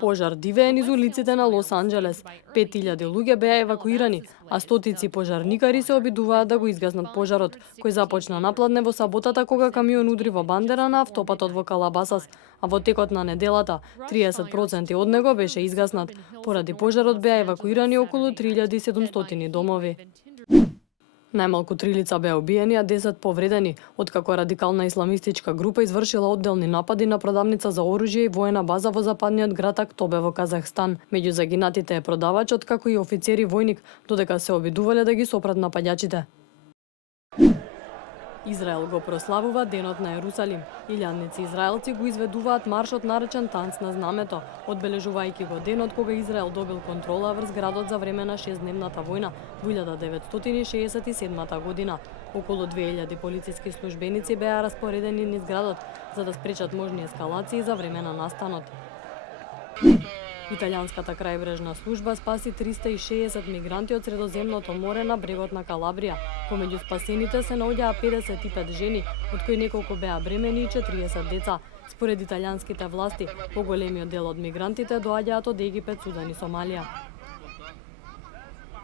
Пожар дивее низ улиците на Лос Анџелес. 5000 луѓе беа евакуирани, а стотици пожарникари се обидуваат да го изгаснат пожарот, кој започна напладне во саботата кога камион удри во бандера на автопатот во Калабасас, а во текот на неделата 30% од него беше изгаснат. Поради пожарот беа евакуирани околу 3700 домови. Најмалку 3 лица беа убиени, а 10 повредени, откако радикална исламистичка група извршила одделни напади на продавница за оружје и воена база во западниот град Актобе во Казахстан. Меѓу загинатите е продавачот, како и офицер и војник, додека се обидувале да ги сопрат напаѓачите. Израел го прославува Денот на Ерусалим. Илјадници израелци го изведуваат маршот наречен Танц на знамето, одбележувајќи го денот кога Израел добил контрола врз градот за време на 6-дневната војна во 1967 година. Околу 2000 полициски службеници беа распоредени низ градот за да спречат можни ескалации за време на настанот. Италијанската крајбрежна служба спаси 360 мигранти од Средоземното море на брегот на Калабрија. Помеѓу спасените се наоѓаа 55 жени, од кои неколку беа бремени и 40 деца. Според италијанските власти, поголемиот дел од мигрантите доаѓаат од Египет, Судан и Сомалија.